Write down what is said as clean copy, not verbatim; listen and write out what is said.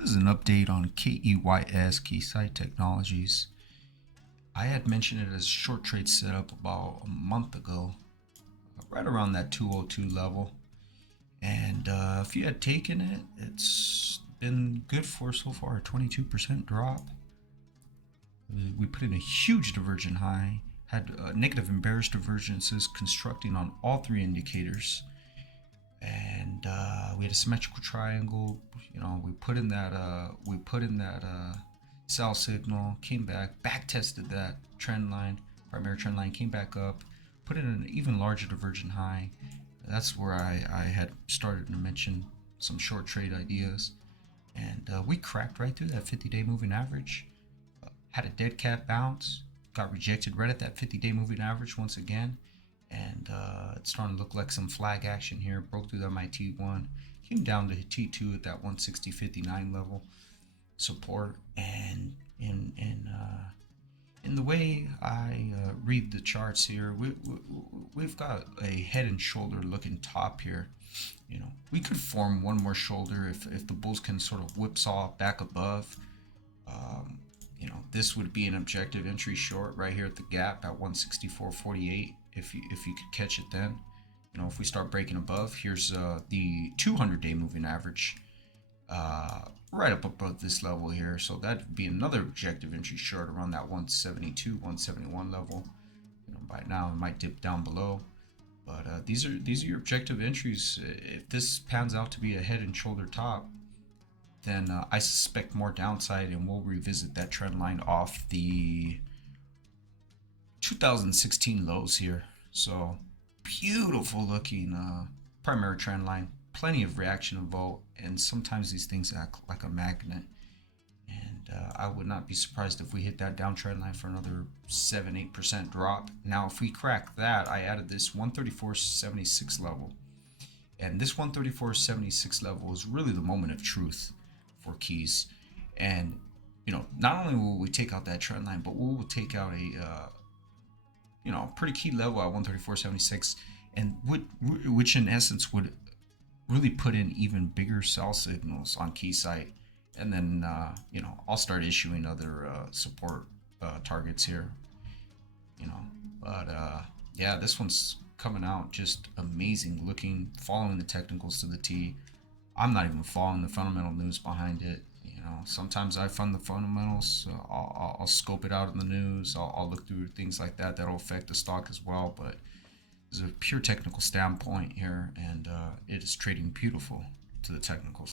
This is an update on KEYS, Keysight Technologies. I had mentioned it as a short trade setup about a month ago, right around that 202 level. And if you had taken it, it's been good for so far a 22% drop. We put in a huge divergent high, had negative and bearish divergences constructing on all three indicators. And we had a symmetrical triangle. We put in that sell signal, came back tested that trend line, primary trend line, came back up, put in an even larger divergent high. That's where I had started to mention some short trade ideas, and we cracked right through that 50-day moving average. Had a dead cat bounce, got rejected right at that 50-day moving average once again, and it's starting to look like some flag action here. Broke through that my T1, came down to T2 at that 160.59 level support, and in the way I read the charts here, we've got a head and shoulder looking top here. We could form one more shoulder if the bulls can sort of whipsaw back above. This would be an objective entry short right here at the gap at 164.48 if you could catch it then. If we start breaking above, here's the 200-day moving average right up above this level here, so that'd be another objective entry short around that 172 171 level. By now it might dip down below, but these are your objective entries. If this pans out to be a head and shoulder top, then I suspect more downside, and we'll revisit that trend line off the 2016 lows here. So beautiful looking primary trend line, plenty of reaction and volt, and sometimes these things act like a magnet. And I would not be surprised if we hit that downtrend line for another 7-8% drop. Now if we crack that, I added this 134.76 level, and this 134.76 level is really the moment of truth for keys. And not only will we take out that trend line, but we will take out a pretty key level at 134.76, and which in essence would really put in even bigger sell signals on Keysight. And then I'll start issuing other support targets here. Yeah, this one's coming out just amazing looking, following the technicals to the T. I'm not even following the fundamental news behind it. Sometimes I fund the fundamentals. I'll scope it out in the news. I'll look through things like that that'll affect the stock as well. But there's a pure technical standpoint here, and it is trading beautiful to the technicals.